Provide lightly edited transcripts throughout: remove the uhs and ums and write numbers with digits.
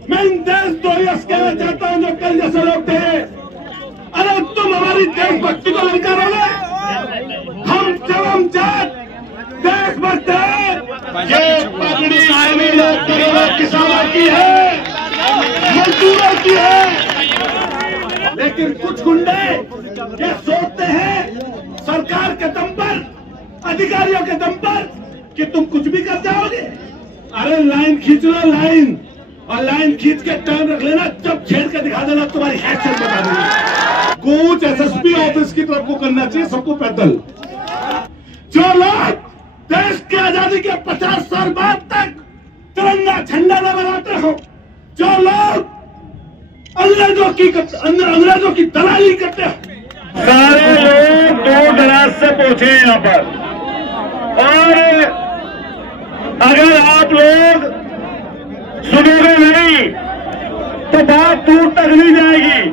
मैं इन देशद्रोही कहना चाहता हूं जो कल जैसे लोग थे, अरे तुम हमारी देशभक्ति को ललकारोगे। हम जन्म जात देशभक्त है। ये पगड़ी आईनी लोग किसानों की है, मजदूरों की है। लेकिन कुछ गुंडे ये सोचते हैं सरकार के दम पर, अधिकारियों के दम पर कि तुम कुछ भी कर जाओगे। अरे लाइन खींच लो, लाइन, और लाइन खींच के टाइम रख लेना, जब छेड़ के दिखा देना तुम्हारी हैसियत बता देंगे। कूच एसएसपी ऑफिस की तरफ को करना चाहिए सबको पैदल। जो लोग देश की आजादी के 50 साल बाद तक तिरंगा झंडा न लगाते हो, जो लोग अंग्रेजों की दलाली करते हो, सारे लोग दूर दराज से पहुंचे यहाँ पर। और अगर आप लोग सुनोगे नहीं तो बात दूर तक नहीं जाएगी।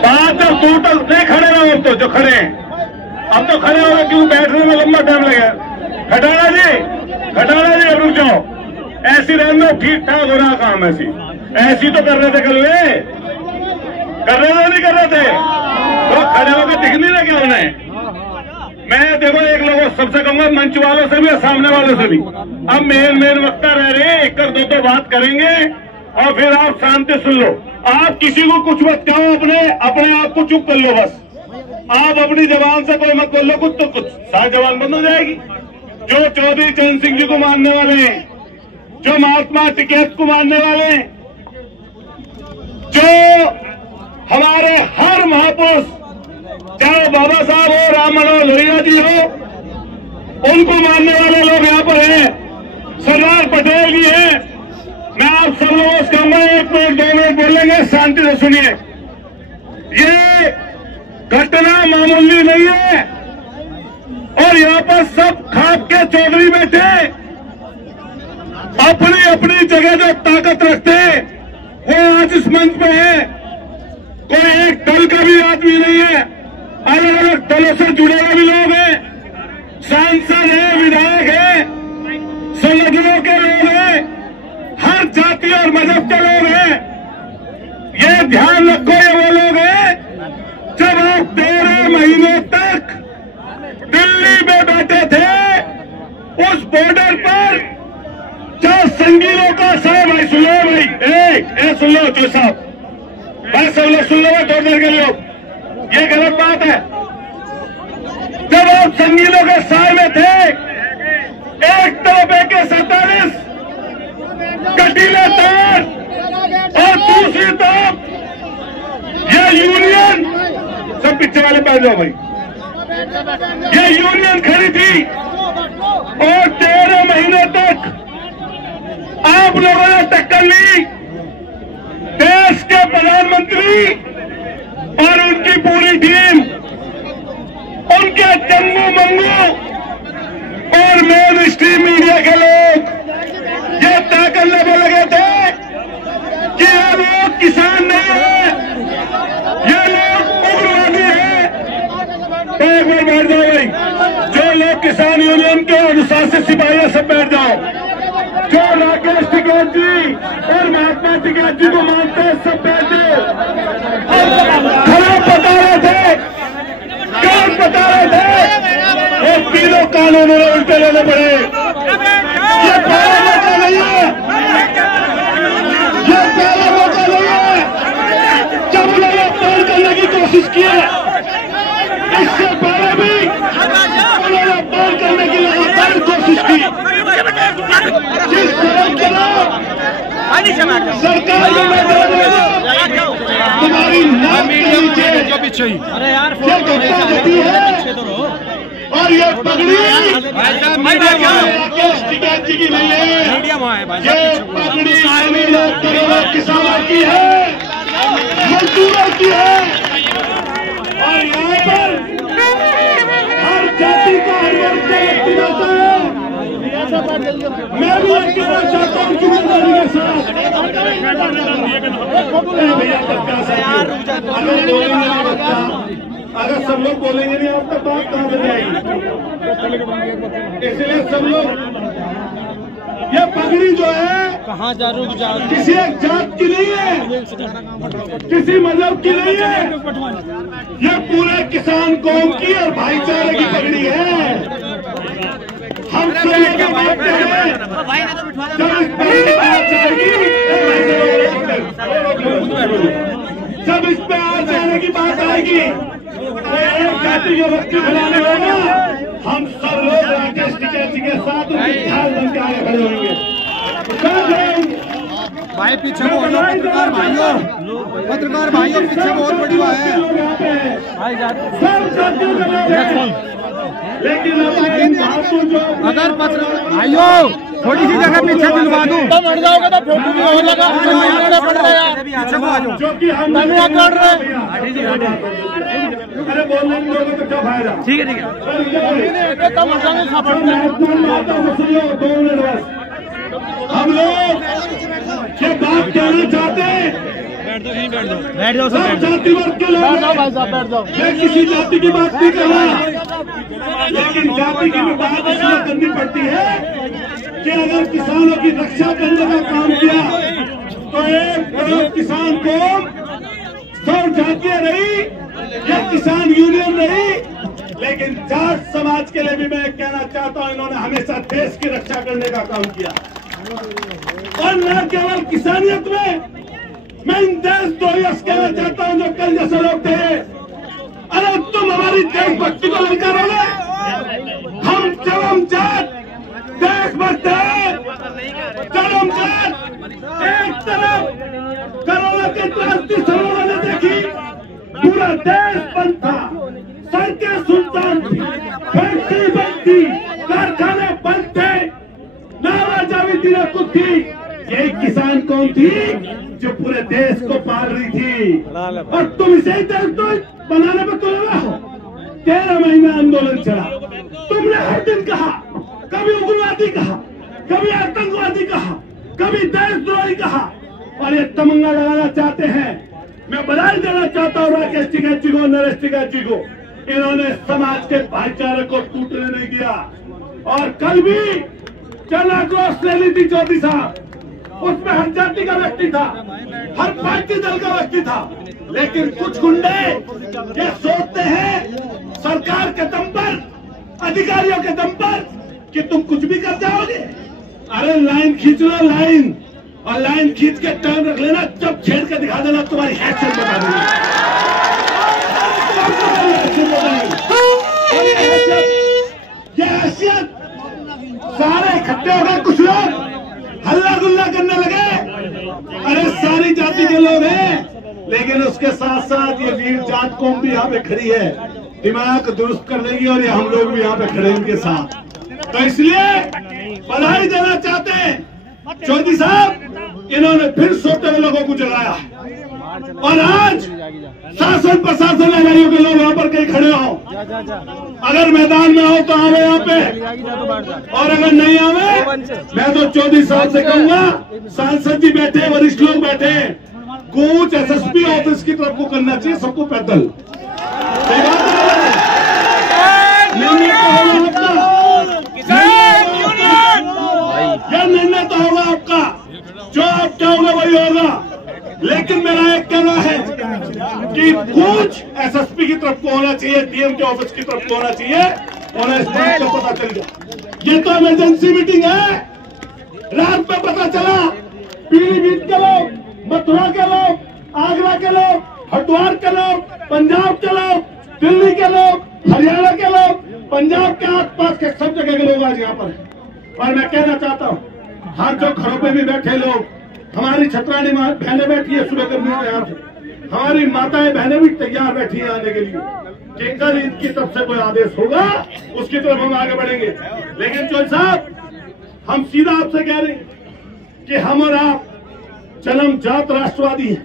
बात जब दूर तक नहीं खड़े रहो, अब तो जो खड़े हैं, अब तो खड़े हो क्यों, बैठने में लंबा टाइम लगेगा। खटाना जी अब रुक जाओ, ऐसी रहने दो, ठीक ठाक हो रहा काम। ऐसी तो कर रहे थे, कल कर रहे थे नहीं कर रहे थे, तो खड़े होकर दिख नहीं रहे क्या उन्हें। मैं देखो एक लोगों सबसे कहूंगा, मंच वालों से भी और सामने वालों से भी, अब मेन वक्ता रह रहे हैं, एक कर दो बात करेंगे और फिर आप शांति सुन लो। आप किसी को कुछ मत कहो, अपने आप को चुप कर लो बस। आप अपनी जबान से कोई मत बोलो कुछ, तो कुछ सारी जबान बंद हो जाएगी। जो चौधरी चरण सिंह जी को मानने वाले हैं, जो महात्मा टिकैत को मानने वाले हैं, जो हमारे हर महापुरुष, चाहे बाबा साहब हो, राम मनोहर लोहिया जी हो, उनको मानने वाले लोग यहाँ पर हैं। सरदार पटेल जी हैं। मैं आप सब लोगों से कहूंगा, 1 मिनट 2 मिनट बोलेंगे, शांति से सुनिए। ये घटना मामूली नहीं है और यहाँ पर सब खाप के चौधरी बैठे, अपनी अपनी जगह जो ताकत रखते वो आज इस मंच पे है। कोई एक दल का भी आदमी नहीं है, अलग अलग दलों से जुड़े हुए भी लोग हैं, सांसद हैं, विधायक हैं, संगठनों के लोग हैं, हर जाति और मजहब के लोग हैं। ये ध्यान रखो, ये वो लोग हैं जब आप 13 महीनों तक दिल्ली में बैठे थे, उस बॉर्डर पर जब संगीनों का साहब, भाई सुन लो भाई, सुन लो जो साहब, भाई सब लोग सुन लो, थोड़ी देर के लोग, ये गलत बात है। जब आप संगीनों के साय में थे, एक तरफ AK-47 कटीले तार और दूसरी तरफ ये यूनियन, सब पीछे वाले बैठ जाओ भाई, ये यूनियन खड़ी थी और 13 महीनों तक आप लोगों ने टक्कर ली। देश के प्रधानमंत्री और उनकी पूरी टीम, उनके जम्मू मंगू और मेन स्ट्रीम मीडिया के लोग ये तय करने में लगे थे कि ये लोग किसान नहीं है, ये लोग उग्रवादी है। तो एक बार बैठ जाओ भाई, जो लोग किसान यूनियन के अनुशासित सिपाही है सब बैठ जाओ। जो राकेश टिकैत जी और महात्मा टिकैत जी को मानते हैं सब बैठ जाओ। खराब बता रहे थे, कौन बता रहे थे, वो तीनों कानूनों ने उल्टे लेने पड़े। ये पहला मौका नहीं है, ये पहला मौका नहीं है जब उन्होंने पार करने की कोशिश की है। इससे पहले भी उन्होंने पार करने की लगातार कोशिश की। जिस तरह के लोग सरकार तुम्हारी नाक के नीचे ये घटना घटी है और ये पगड़ी राकेश टिकैत जी की नहीं है, ये पगड़ी आईनी लोग किसानों की है, मजदूरों की है। और यहाँ पर हर जाति का हर वर्ग का व्यक्ति रहता है। मैं भी एक कहना चाहता हूँ जिम्मेदारी के साथ, अगर सब लोग बोलेंगे नहीं अब तक बात कहाँ बन जाएगी। इसलिए सब लोग, ये पगड़ी जो है कहाँ जा रुक जा, किसी एक जात की नहीं है, किसी मजहब की नहीं है, ये पूरे किसान कौम की और भाईचारे की पगड़ी है। हम सब ये बात कह रहे हैं, जब इस पे आ जाने की बात आएगी, एक जाति के व्यक्ति बनाने होगा, हम सब लोग राकेश टिकैत जी के साथ उनके ख्याल बन के आगे खड़े होंगे। भाई पीछे बोलो, पत्रकार भाइयों पीछे बहुत बड़ी बात है। लेकिन अगर भाइयों थोड़ी सी जगह पीछे दिलवा दूं तो मर जाओगे तो फोटो भी हो लगा जो कि हम अरे बोलने की लोगों को क्या फायदा। ठीक है हम लोग ये बात कहना चाहते हैं, बैठ जाओ सब जाति वर्ग के लोग हैं। मैं किसी जाति की बात नहीं कर रहा, लेकिन जाति की भी बात इसलिए करनी पड़ती है कि अगर किसानों की रक्षा करने का काम किया तो एक करोड़ किसान कौम सब जातियां रही, ये किसान यूनियन रही, लेकिन जाट समाज के लिए भी मैं कहना चाहता हूं, इन्होंने हमेशा देश की रक्षा करने का काम किया और न केवल किसानियत में। मैं इन देशद्रोही कहना चाहता हूं जो कल जैसे लोग थे, अरे तुम हमारी देशभक्ति को ललकारोगे, हम जब हम जाट देशभक्त हैं, जब हम जाट एक तरफ कोरोना के क्रांति सरोवर ने देखी, पूरा देश बंद था, सड़कें सुनसान थी, फैक्ट्री बंद थी, कारखाने बंद थे, नाराजावी दिनों को थी। ये किसान कौन थी जो पूरे देश को पाल रही थी, और तुम इसे ही देश तो बनाने में तो लगा हो। 13 महीना आंदोलन चला, तुमने हर दिन कहा, कभी उग्रवादी कहा, कभी आतंकवादी कहा, कभी देशद्रोही कहा, और ये तमंगा लगाना चाहते हैं। मैं बधाई देना चाहता हूँ राकेश टिकैत जी को, नरेश टिकैत जी को, इन्होंने समाज के भाईचारे को टूटने नहीं दिया। और कल भी जन आक्रोश रैली थी चौधरी साहब, उसमें हर जाति का व्यक्ति था, हर पार्टी दल का व्यक्ति था, लेकिन कुछ गुंडे ये सोचते हैं सरकार के दम पर, अधिकारियों के दम पर कि तुम कुछ भी कर जाओगे। अरे लाइन खींच लो, लाइन, और लाइन खींच के टर्न रख लेना, जब छेड़ के दिखा देना, तुम्हारी हैसियत बता देंगे। ये हैसियत सारे इकट्ठे हो गए, कुछ लोग हल्ला गुल्ला करने लगे, अरे सारी जाति के लोग हैं, लेकिन उसके साथ साथ ये वीर जाट कौम भी यहाँ पे खड़ी है, दिमाग दुरुस्त कर देगी, और ये हम लोग भी यहाँ पे खड़े उनके साथ। तो इसलिए बधाई देना चाहते हैं चौधरी साहब, इन्होंने फिर सोते हुए लोगों को जगाया, और आज शासन प्रशासन अधिकारियों के लोग यहाँ पर कहीं खड़े हो, अगर मैदान में हो तो आवे यहाँ पे, और अगर नहीं आवे, मैं तो चौधरी साहब से कहूंगा, सांसद जी बैठे, वरिष्ठ लोग बैठे, कूच एसएसपी ऑफिस की तरफ को करना चाहिए सबको पैदल। यह निर्णय तो होगा आपका, जो आप चाहोगे वही होगा, लेकिन मेरा एक कहना है कि कुछ एसएसपी की तरफ को होना चाहिए, डीएम के ऑफिस की तरफ को होना चाहिए, और इस बात को पता चल गया। ये तो इमरजेंसी मीटिंग है, रात में पता चला पीलीभीत के लोग, मथुरा के लोग, आगरा के लोग, हरिद्वार के लोग, पंजाब के लोग, दिल्ली के लोग, हरियाणा के लोग, पंजाब के आसपास के सब जगह के लोग आज यहाँ पर हैं। और मैं कहना चाहता हूँ, हर जो घरों पे भी बैठे लोग, हमारी छतरानी बहनें बैठी है सुबह करने तैयार थे, हमारी माताएं बहनें भी तैयार बैठी है आने के लिए, कि कल इनकी तरफ से कोई आदेश होगा उसकी तरफ हम आगे बढ़ेंगे। लेकिन चौधरी साहब, हम सीधा आपसे कह रहे हैं कि हम और आप जन्म जात राष्ट्रवादी हैं,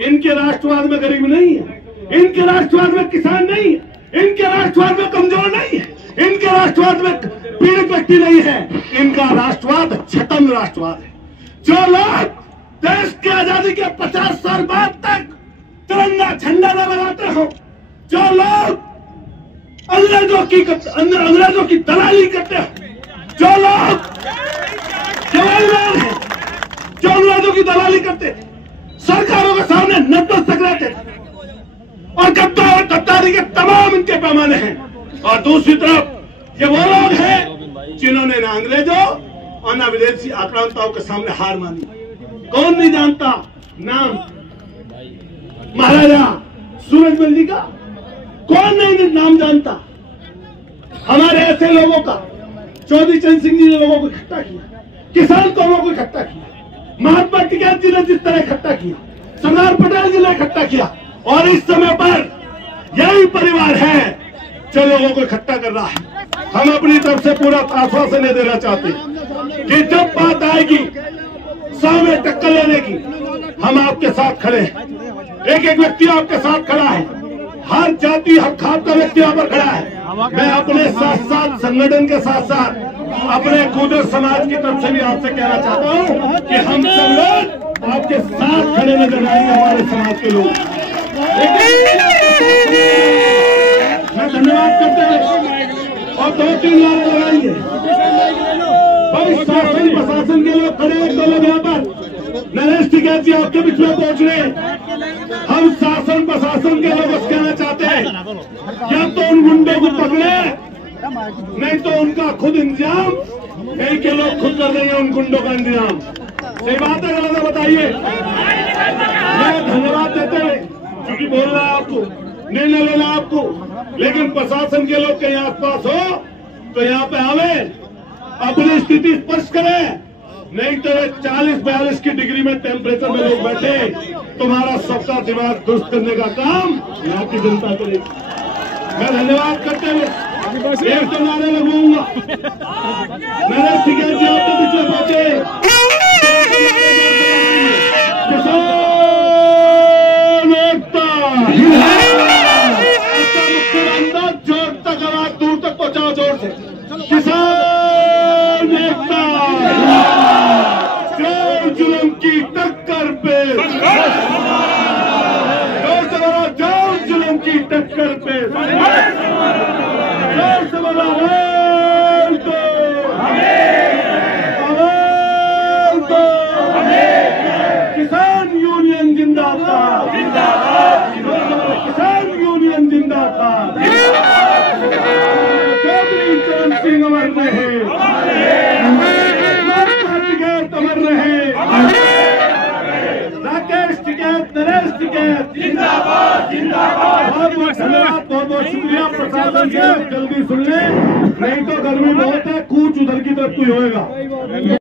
इनके राष्ट्रवाद में गरीब नहीं है, इनके राष्ट्रवाद में किसान नहीं है, इनके राष्ट्रवाद में कमजोर नहीं है, इनके राष्ट्रवाद में पीड़ित व्यक्ति नहीं है, इनका राष्ट्रवाद छटम राष्ट्रवाद है। जो लोग देश की आजादी के 50 साल बाद तक तिरंगा झंडा न लगाते हो, जो लोग अंग्रेजों की दलाली करते हो, जो लोग जवाहरलाल हैं, जो अंग्रेजों की दलाली करते थे, सरकारों के सामने नतमस्तक रहते थे, और गद्दारी के तमाम इनके पैमाने हैं। और दूसरी तरफ ये वो लोग हैं जिन्होंने ना अंग्रेजों और ना विदेशी आक्रांताओं के सामने हार मानी। कौन नहीं जानता नाम महाराजा सूरजमल जी का? कौन नहीं नाम जानता? हमारे ऐसे लोगों का चौधरी चरण सिंह जी ने लोगों को इकट्ठा किया, किसान कौमों को इकट्ठा किया, महात्मा टिकैत जी ने जिस तरह इकट्ठा किया, सरदार पटेल जी ने इकट्ठा किया, और इस समय पर यही परिवार है जो लोगों को इकट्ठा कर रहा है। हम अपनी तरफ से पूरा आश्वासन देना चाहते हैं कि जब बात आएगी सामने टक्कर लेने की, हम आपके साथ खड़े हैं। एक एक व्यक्ति आपके साथ खड़ा है, हर जाति हर खात का व्यक्ति यहाँ पर खड़ा है। मैं अपने साथ साथ संगठन के साथ साथ अपने गुर्जर समाज की तरफ से भी आपसे कहना चाहता हूँ कि हम सब लोग आपके साथ खड़े नजर आएंगे, हमारे समाज के लोग। मैं धन्यवाद करते हैं और 2-3 नारे लगाएंगे। भाई शासन प्रशासन के लोग खड़े हैं, तो लोग यहाँ पर नरेश टिकैत जी आपके बीच में पहुंच रहे हैं। हम शासन प्रशासन के लोग कहना चाहते हैं या तो उन गुंडों को पकड़े, नहीं तो उनका खुद इंतजाम कहीं के लोग खुद कर देंगे उन गुंडों का इंतजाम। सही बात है गलत है बताइए? मैं धन्यवाद देते हुए, क्योंकि बोलना है आपको, निर्णय लेना आपको, लेकिन प्रशासन के लोग कहीं आसपास हो तो यहाँ पे आवे, अपनी स्थिति स्पष्ट करें। नहीं तो 40-42 की डिग्री में टेम्परेचर में लोग बैठे, तुम्हारा सबका दिमाग दुरुस्त करने का काम यहाँ की जनता करेगी। मैं धन्यवाद करते हुए एक तो नारे लगवाऊंगा। नरेश टिकैत जी आपके बीच में पहुंचे, किसान एकता, मुख्यमंत्री जोर तक आवाज दूर तक पहुंचाओ, जोर से किसान एकता, जुल्म की टक्कर पे, जोर से बोलो जाओ जुल्म की टक्कर पे, जोर से बोलो आवाज दो, आवाज दो, किसान यूनियन जिंदाबाद, किसान यूनियन जिंदाबाद, चौधरी चरण सिंह अमर रहे, अमर रहे, राकेश टिकैत, नरेश टिकैत जिंदाबाद, जिंदाबाद। बहुत बहुत धन्यवाद, बहुत बहुत शुक्रिया प्रशासन से। जल्दी सुन ले, नहीं तो गर्मी बहुत है, कूच उधर की तरफ कोई होएगा।